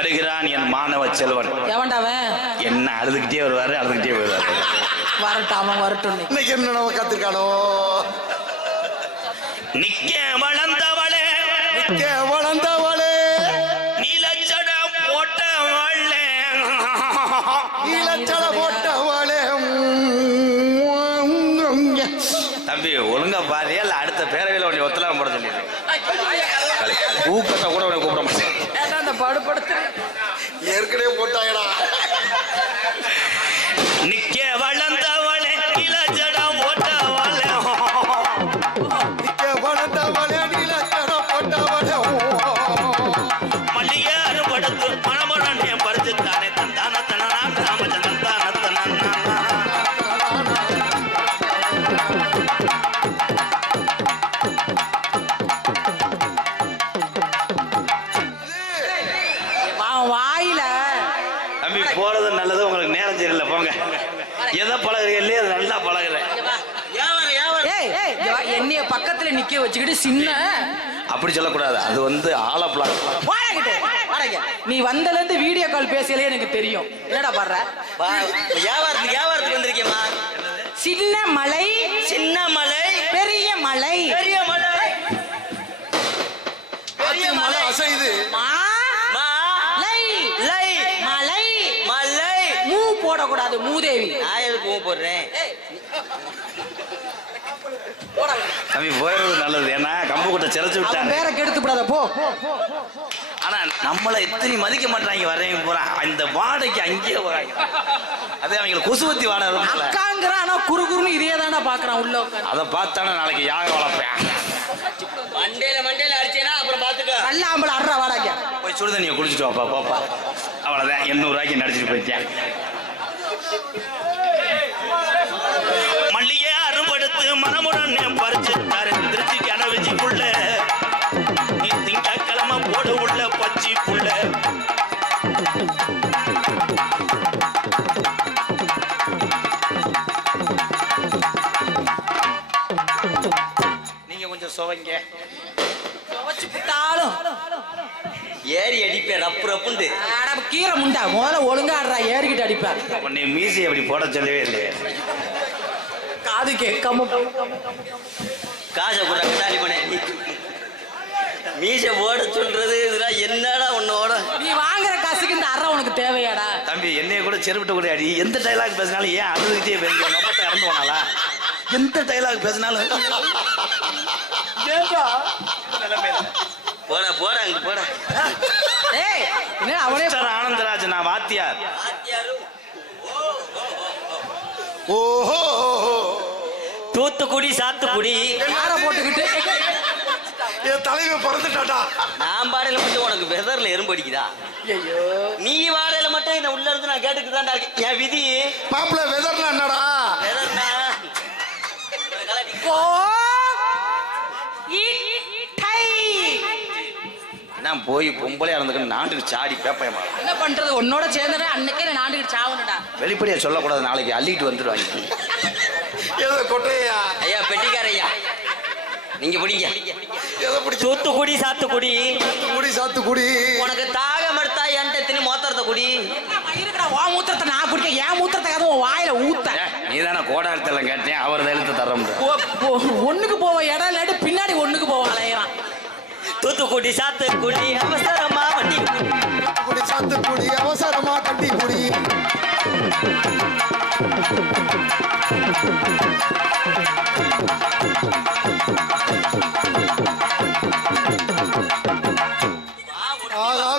வருகிறான் என் மாணவ செல்வன். எவன்டாவன்? என்ன அழுதுகிட்டே வருவாரு, அழுதுகிட்டே வருவாரு. வரட்டும், அவன் வரட்டும். இன்னைக்கு என்ன நம்ம கத்துக்கானோ? நிக்க வளர்ந்தவளே, நிக்க வளர்ந்தவளே, நீலச்சட போட்டவளே, நீலச்சட போட்டவளே. தம்பி ஒழுங்கா பாரியா இல்ல அடுத்த பேரவையில் உடைய ஒத்தலாம் போட சொல்லிடுறேன். ஊக்கத்தை கூட உடைய கூப்பிட மாட்டேன். அந்த படுபடுத்து ஏற்கனவே போட்டாங்கடா. நிக்க வளர்ந்தவளே, நீலச்சட போட்டவளே, நிக்க வளர்ந்தவளே, நீலச்சட போட்டவளே. மல்லியாறு படுத்து மணமணன் என் பறிச்சு தானே தந்தான தனனா ராமச்சந்திரன் தான தனனா. வாயில தம்பி போறது நல்லது, உங்களுக்கு நேரம் சரியில்லை போங்க. எதை பழகுறீங்க இல்லையா அது நல்லா பழகுறேன். என்னைய பக்கத்துல நிக்க வச்சுக்கிட்டு சின்ன அப்படி சொல்லக்கூடாது, அது வந்து ஆள பிளாக். நீ வந்தல இருந்து வீடியோ கால் பேசலே எனக்கு தெரியும். என்னடா பாடுற? வியாபாரத்துக்கு வந்திருக்கேம்மா. சின்ன மலை, சின்ன மலை, பெரிய மலை, பெரிய மலை, பெரிய மலை அசைது. மலை, மலை, மலை. மூ போடக்கூடாது, மூதேவி. நான் எதுக்கு மூ போடுறேன்? தம்பி போயிடுறது நல்லது, ஏன்னா கம்பு கூட்ட சிறச்சு விட்டாங்க. வேற கெடுத்து விடாத போ. ஆனா நம்மளை எத்தனை மதிக்க மாட்டாங்க, வர்றவங்க போறான் இந்த வாடகைக்கு அங்கேயே வராங்க. அதே அவங்க கொசுவத்தி வாடகை அக்காங்கிற, ஆனா குறுகுறுன்னு இதே தானே பாக்குறான் உள்ள. அதை பார்த்தானே நாளைக்கு யாக வளர்ப்பேன். மண்டையில அடிச்சேன்னா அப்புறம் பாத்துக்க. நல்ல ஆம்பளை அட்றா வாடகை. போய் சுடு தண்ணியை குடிச்சிட்டு வாப்பா போப்பா. அவ்வளவுதான், 800 ரூபாய்க்கு நடிச்சிட்டு போயிட்டேன். மல்லிகை அறுபடுத்து மனமுடன் பறிச்சு திருச்சி கனவச்சிக்குள்ள நீ திங்கக்கிழமை போடு உள்ள பச்சிக்குள்ள. நீங்க கொஞ்சம் சுவைங்க. ஏறி அடிப்பேன் ரப்பு ரப்புண்டு. கீரை முண்டா முதல்ல ஒழுங்கா ஆடுறா, ஏறிக்கிட்டு அடிப்பேன். உன்னை மீசி அப்படி போட சொல்லவே இல்லையே. காது கேட்காம காசை கூட கட்டாளி பண்ண மீசை போட சொல்றது இதெல்லாம் என்னடா உன்னோட. நீ வாங்குற காசுக்கு இந்த அறை உனக்கு தேவையாடா? தம்பி என்னைய கூட செருப்பிட்டு கூட அடி. எந்த டைலாக் பேசினாலும் ஏன் அழுதுகிட்டே பேசுறேன்? நம்பத்தை இறந்து போனாலா? எந்த டைலாக் பேசினாலும் போட போட அங்க போட. அவனே ஆனந்தராஜ், நான் வாத்தியார். ஓஹோ, தூத்துக்குடி சாத்துக்குடி யார போட்டுக்கிட்டு என் தலைவன் பிறந்துட்டாடா. நான் பாடையில மட்டும் உனக்கு வெதர்ல எறும்பு அடிக்குதா? ஐயோ, நீ வாடையில மட்டும் இந்த உள்ள இருந்து நான் கேட்டுக்குதான்டா இருக்கேன். என் விதி மாப்பிள்ள வெதர்னா என்னடா? வெதர்னா நான் போய் பொம்பளையா இருந்துக்கு நாண்டுக்கு சாடி பேப்பயமா. என்ன பண்றது? உன்னோட சேர்ந்தவே அன்னைக்கே நான் நாண்டுக்கு சாவணுடா. வெளிப்படையா சொல்லக்கூடாது, நாளைக்கு அள்ளிட்டு வந்துடுவாங்க. ஏதோ கொட்டையா? ஐயா பெட்டிக்காரையா, நீங்க பிடிங்க. எதை பிடிச்சி? தூத்துக்குடி சாத்துக்குடி குடி சாத்துக்குடி. உனக்கு தாகம் எடுத்தா என்கிட்ட தின்னு மோத்திரத்தை குடி. இருக்கிற வா மூத்திரத்தை நான் குடிக்க, ஏன் மூத்திரத்தை உன் வாயில ஊத்த. நீ தானே கோடா எழுத்தெல்லாம் கேட்டேன், அவர் எழுத்து தர ஒண்ணுக்கு போவ இடம் இல்லாட்டி பின்னாடி ஒண்ணுக்கு போவ அலையறான். தூத்துக்குடி சாத்துக்குடி அவசரமா வண்டி குடி சாத்துக்குடி அவசரமா கட்டி குடி.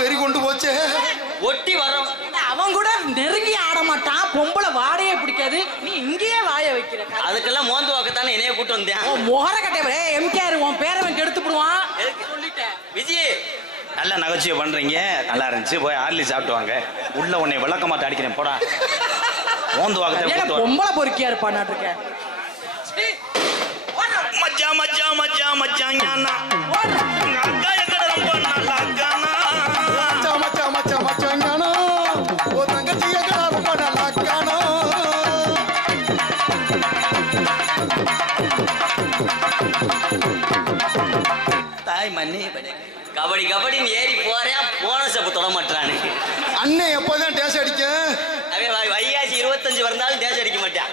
வெறி கொண்டு போச்சே. ஒட்டி வரோம். அவன் கூட நெருங்கி ஆட மாட்டான், பொம்பளை வாடையே பிடிக்காது. நீ இங்கேயே வாய வைக்கிற. அதுக்கெல்லாம் மோந்து வாக்கத்தானே என்னைய கூட்டு வந்தேன். முகர கட்டே எம்கேஆர் உன் பேரவன் கெடுத்துடுவான். விஜய் நல்ல நகைச்சுவை பண்றீங்க, நல்லா இருந்துச்சு. போய் ஆர்லி சாப்பிட்டு வாங்க. உள்ள உன்னை விளக்க மாட்ட அடிக்கிறேன் போடா. மோந்து வாக்கத்தை பொம்பளை பொறுக்கியா இருப்பான். மச்சா மச்சா மச்சா மச்சான் ஞானா அக்காய கடலம் போனாலா கானா. மச்சா மச்சா மச்சா மச்சான் ஞானா ஓ தங்கச்சிய கடலம் போனாலா கானா. தாய் மண்ணே கபடி கபடின்னு ஏறி போறேன் போனஸை தொட மாட்டானு. அண்ணன் எப்போதான் டேஸ் அடிக்க? அவன் வைகாசி 25 வந்தாலும் தேசம் அடிக்க மாட்டான்.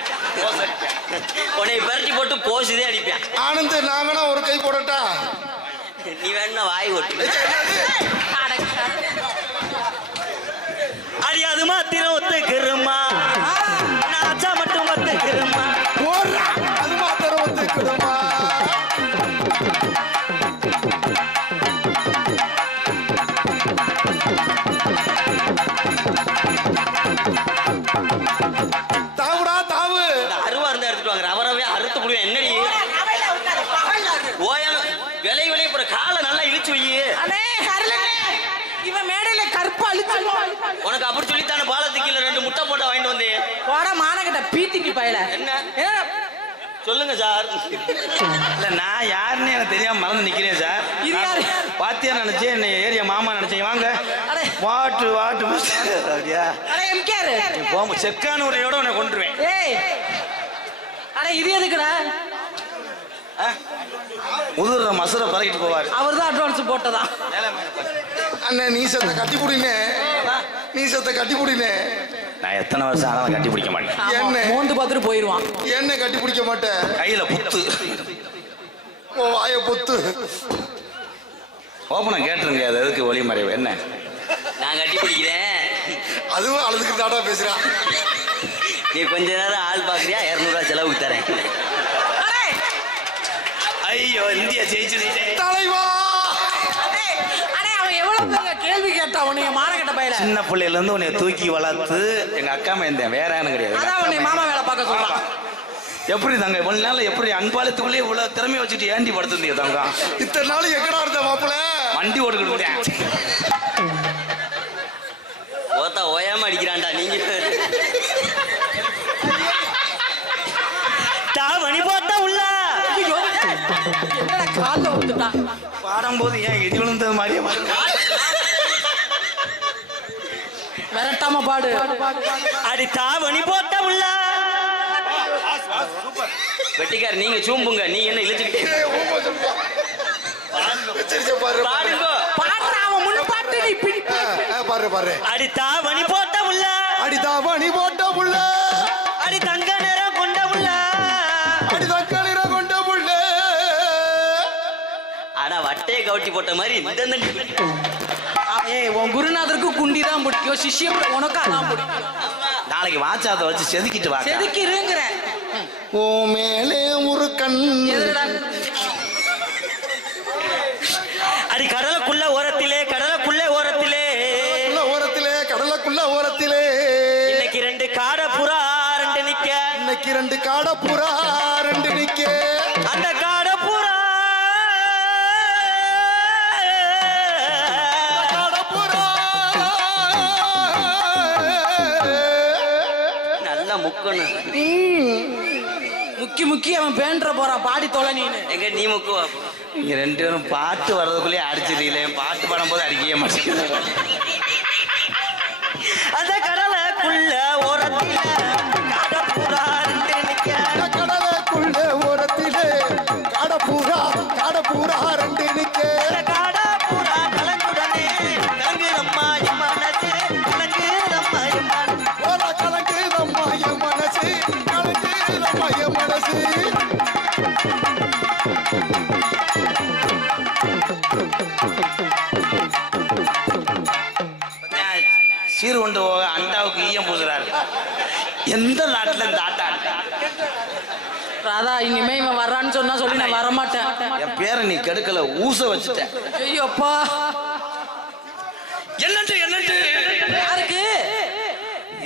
உன்னை பெரட்டி போட்டு கோசுதே அடிப்பேன். ஆனந்த் நான் வேணா ஒரு கை போடட்டா? நீ வேணா வாய் ஓட்டு. அடி அது மாத்திரம் ஒத்துக்கிறமா, நாச்சா மட்டும் ஒத்துக்கிறமா. போடுறா, அது மாத்திரம் ஒத்துக்கிடுமா? தாவுடா தாவு. அருவா இருந்தா எடுத்துட்டு வாங்க. அவரவே அறுத்து முடியும். என்னடி ஓயம் விலை விலை போற காலை நல்லா இழுச்சு வை. இவன் மேடையில கருப்பா அழிச்சு உனக்கு அப்படி சொல்லித்தானே பாலத்துக்கு கீழே 2 முட்டை போட்டா வாங்கிட்டு வந்தேன். போட மானகிட்ட பீத்தினி பயல. என்ன சொல்லுங்க சார். இல்ல நான் யாருன்னு எனக்கு தெரியாம மறந்து நிக்கிறேன் சார். இது யாரு? பாத்தியா நினைச்சேன், என்ன ஏரியா மாமா நினைச்சேன். வாங்க அடே. வாட்டு வாட்டு அப்படியா? அடே எம்கேர். போமா செக்கான உரையோட உன்னை கொண்டுருவேன். ஏய் அடே இது எதுக்குடா? உதுற மசுரை பறக்கிட்டு போவாரு. அவர்தான் அட்வான்ஸ் போட்டதா. அண்ணன் நீசத்தை கட்டி புடினே, நீசத்தை கட்டி புடினே. நான் எத்தனை வருஷம் ஆனாலும் கட்டி பிடிக்க மாட்டேன். என்ன? மோந்து பார்த்துட்டு போயிருவான். என்ன கட்டி பிடிக்க மாட்டேன்? கையில புத்து. ஓ வாய பொத்து. ஓப்பனா கேட்டுருங்க, அது எதுக்கு ஒளி மறைவு என்ன? நான் கட்டி பிடிக்கிறேன். அதுவும் அழுதுக்கு தாடா பேசுறான். நீ கொஞ்ச நேரம் ஆள் பாக்குறியா? 200 ரூபாய் செலவுக்கு தரேன். ஐயோ இந்தியா ஜெயிச்சிருச்சே. தலைவா அடே அவன் எவ்வளவு பேங்க கேள்வி கேட்டா உன்னைய மானகிட்ட பயல. சின்ன பிள்ளையில இருந்து உன்னை தூக்கி வளர்த்து எங்க அக்கா மேந்தேன், வேற யாரும் கிடையாது. அதான் உன்னை மாமா வேலை பார்க்க சொல்றான். எப்படி தங்க இவ்வளவு நாள் எப்படி அன்பாலத்துக்குள்ளே இவ்வளவு திறமையை வச்சுட்டு ஏண்டி படுத்துருந்தீங்க தங்கம்? இத்தனை நாள் எங்கடா இருந்த மாப்பிள்ள? வண்டி ஓட்டுக்கிட்டு ஓத்தா ஓயாம அடிக்கிறான்டா. நீங்க தாவணி போட்டா உள்ள ஐயோ என்னடா கால்ல ஊத்துட்டான். பாடும்போது ஏன் இடி விழுந்தது மாதிரியே விரட்டாம பாடு. அடி தாவணி போட்டா உள்ள. வெட்டிக்கார் நீங்க சூம்புங்க. நீ என்ன இழுச்சுக்கிட்டே பாரு பாடுங்க. பாடுற அவன் முன் பாட்டு நீ பிடி. பாரு பாரு. அடி தாவணி போட்ட உள்ள. அடிதாவா நீ போட்ட புள்ள. அடி தங்க நேரம் கொண்ட உள்ள. அடி தக்காளிர கொண்ட புள்ள. ஆனா வட்டையை கவட்டி போட்ட மாதிரி இந்த ஏய் உன் குருநாதருக்கு குண்டி தான் பிடிக்கும், சிஷ்யம் உனக்கு அதான் பிடிக்கும். நாளைக்கு வாச்சாத்தை வச்சு செதுக்கிட்டு வா. செதுக்கிருங்கிற ஓ மேலே ஒரு கண். எதுடா? அடி கடலுக்குள்ள ஓரத்திலே கடலுக்குள்ள ஓரத்திலே ஓரத்திலே கடலுக்குள்ள ஓரத்திலே இன்னைக்கு 2 காடை புறா 2 நிக்க. இன்னைக்கு 2 காடை புறா 2 நிக்க. அந்த காடை புறா நல்லா முக்கணும். முக்கி முக்கி அவன் பேண்ற போறான். பாடி தொலை நீனு. எங்க நீ முக்குவா? நீங்க 2 பேரும் பாட்டு வர்றதுக்குள்ளேயே அடிச்சிருக்கீங்களே. பாட்டு பாடும் போது அடிக்கவே மாட்டேங்குது. அந்த கடலுக்குள்ள ஓரத்தில காடை புறா 2 நிக்க. கடலுக்குள்ள ஓரத்திலே காடை புறா 2 நிக்க. அந்த காடை புறா கலங்குடனே கலங்குதம்மா என் மனசு கலங்குதம்மா என் மனசு. ஓரா கலங்குதம்மா என் மனசு கலங்குதம்மா என் மனசு. சீர் கொண்டு போக அண்டாவுக்கு ஈயம் பூசுறாரு. எந்த நாட்டுல இந்த ஆட்டா? ராதா இனிமே இவன் வர்றான்னு சொன்னா சொல்லி நான் வரமாட்டேன். என் பேரை நீ கெடுக்கல, ஊச வச்சுட்ட. ஐயோப்பா என்னட்டு என்னட்டு யாருக்கு?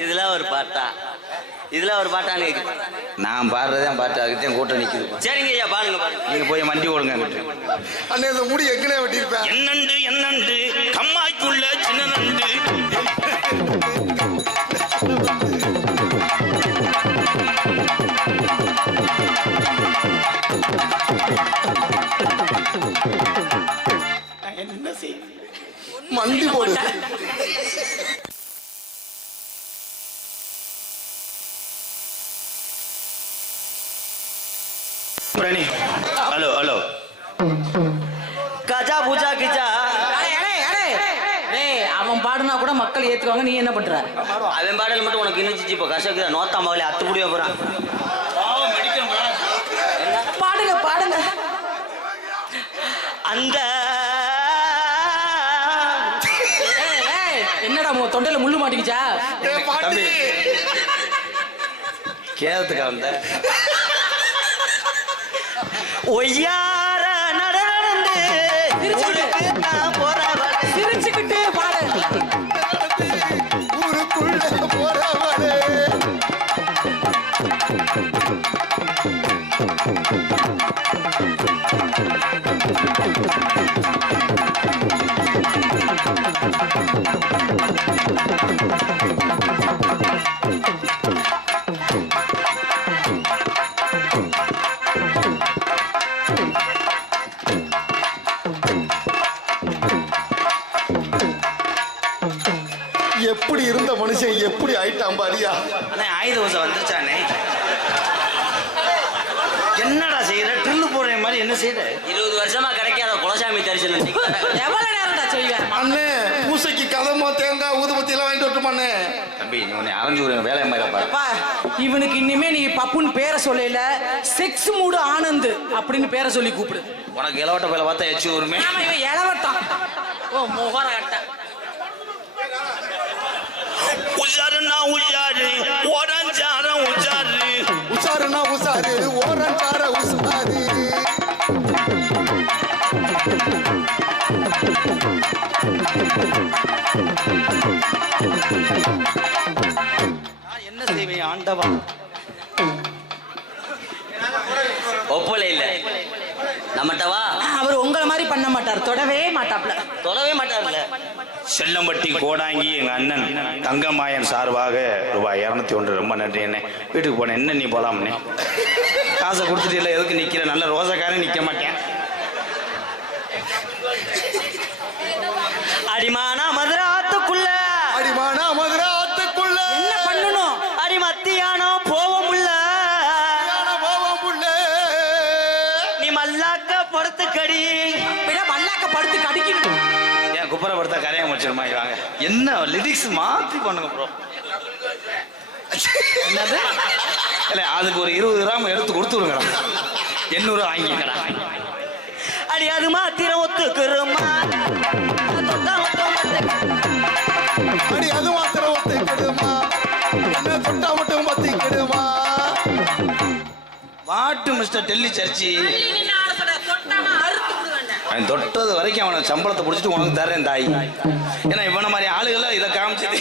இதெல்லாம் ஒரு பாட்டா? இதெல்லாம் ஒரு பாட்டான்னு கேக்குது. நான் பாடுறதேன் பாட்டு, அதுக்குதான் கூட்டம் நிக்குது. சரிங்க ஐயா பாருங்க பாருங்க. நீங்க போய் வண்டி ஓடுங்க. அண்ணே இந்த முடி எங்கனே வெட்டியிருப்பேன். என்னண்டு என்னண்டு கம்மாய்க்குள்ள சின்ன நண்டு. என்ன செய்ய மண்டி போடு. ஹலோ ஹலோ கஜா பூஜா கிஜா பாடுனா கூட மக்கள் ஏத்துக்குவாங்க, நீ என்ன பண்ற? அவன் பாடல் மட்டும் உனக்கு இன்னிச்சு இப்ப கசக்குதா? நோத்தா மகளே அத்துப்படியா போறான். பாடுங்க பாடுங்க. அந்த என்னடா தொண்டையில முள்ளு மாட்டிக்கிச்சா? பாட்டி கேரத்துக்கா வந்த ஒய்யார நடந்து சிரிச்சுக்கிட்டு பாடு. ஊருக்குள்ள போறவளே எப்படி இருந்த மனுஷன் எப்படி ஆயிட்டான் பாரியா? அண்ணே ஆயுத பூசை வந்துருச்சானே. என்னடா செய்யற? ட்ரில்லு போடுற மாதிரி என்ன செய்யற? 20 வருஷமா கிடைக்காத குலசாமி தரிசனம் எவ்வளவு நேரம்டா செய்வேன்? அண்ணே பூசைக்கு கதமா தேங்காய் ஊதுபத்தி எல்லாம் வாங்கிட்டு வரட்டுமாண்ணே? தம்பி நீ உன்னை அரைஞ்சு விடுங்க, வேலை மாதிரி பாரு. அப்பா, இவனுக்கு இனிமே நீ பப்புன்னு பேரை சொல்லல, செக்ஸ் மூடு ஆனந்த் அப்படின்னு பேரை சொல்லி கூப்பிடு. உனக்கு இளவட்ட பேல பார்த்தா எச்சு வருமே. ஆமா, இவன் இளவட்டம். ஓ முகர கட்ட. உஷாருன்னா உஷாரு, ஓரஞ்சார உஷாரு. உஷாருன்னா உஷாரு, ஓரஞ்சார உஷாரு. என்ன செய்வேன் ஆண்டவா? ஒப்பலை இல்ல நம்மட்டவா. அவர் உங்களை மாதிரி பண்ண மாட்டார், தொடவே மாட்டாப்ல. தொலைவே மாட்டார்ல. செல்லம்பட்டி கோடாங்கி எங்க அண்ணன் தங்கமாயன் சார்பாக ரூபாய் 201. ரொம்ப நன்றி அண்ணே. வீட்டுக்கு போனேன். என்ன நீ போலாம்னே? காசை கொடுத்துட்டு இல்லை, எதுக்கு நிக்கிற? நல்ல ரோசக்காரன் நிக்க மாட்டேன். அடிமானா மதுராத்துக்குள்ள அடிமானா மதுராத்துக்குள்ள என்ன பண்ணணும்? அடி மத்தியானம் போவோம் உள்ள போவோம் புள்ள. நீ மல்லாக்க படுத்துக்கடி. மல்லாக்க படுத்து கடிக்கணும். ஏன் குப்பரை படுத்தா கரையா முடிச்சிருமா? வாங்க, என்ன லிரிக்ஸ் மாத்தி பண்ணுங்க ப்ரோ. என்னது? இல்ல அதுக்கு ஒரு 20 கிராம் எடுத்து கொடுத்து விடுங்கடா. 800 வாங்கிக்கடா. அடி அது மாத்திரம் ஒத்துக்குறோமா? அடி அது மாத்திரம் ஒத்துக்கிடுமா? என்ன தொட்டா மட்டும் பத்திக்கிடுமா? வாட்டு மிஸ்டர் டெல்லி சர்ச்சி. அவன் தொட்டது வரைக்கும் அவனை சம்பளத்தை பிடிச்சிட்டு உனக்கு தரேன் தாய். ஏன்னா இவன மாதிரி ஆளுகளை இதை காமிச்சது.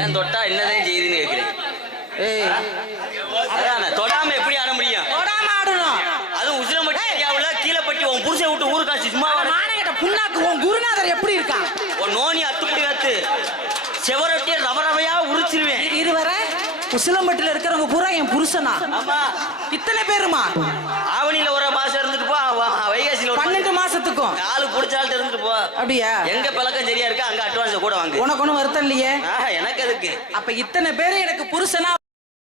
ஏன் தொட்டா என்னதான் செய்யுதுன்னு கேட்கிறேன். அதான தொடாம எப்படி ஆட முடியும்? தொடாம ஆடணும். அது உசிலம்பட்டி ஏரியாவுல கீழப்பட்டி உன் புருஷன் விட்டு ஊரு காசு சும்மா மானகட்ட புண்ணாக்கு. உன் குருநாதர் எப்படி இருக்கா? உன் நோனி அத்துப்படி காத்து செவரொட்டிய ரவரவையா உரிச்சிருவேன். இருவர உசிலம்பட்டில இருக்கிறவங்க பூரா என் புருஷனா? ஆமா. இத்தனை பேருமா? ஆவணியில ஒரு மாசம் இருந்துட்டு போ, வைகாசியில 12 மாசத்துக்கும் ஆளு புடிச்சாலும் இருந்துட்டு போ. அப்படியா? எங்க பழக்கம் சரியா இருக்கா அங்க அட்வான்ஸ் கூட வாங்கு. உனக்கு ஒண்ணும் வருத்தம் இல்லையே? எனக்கு எதுக்கு? அப்ப இத்தனை பேரு எனக்கு புருஷனா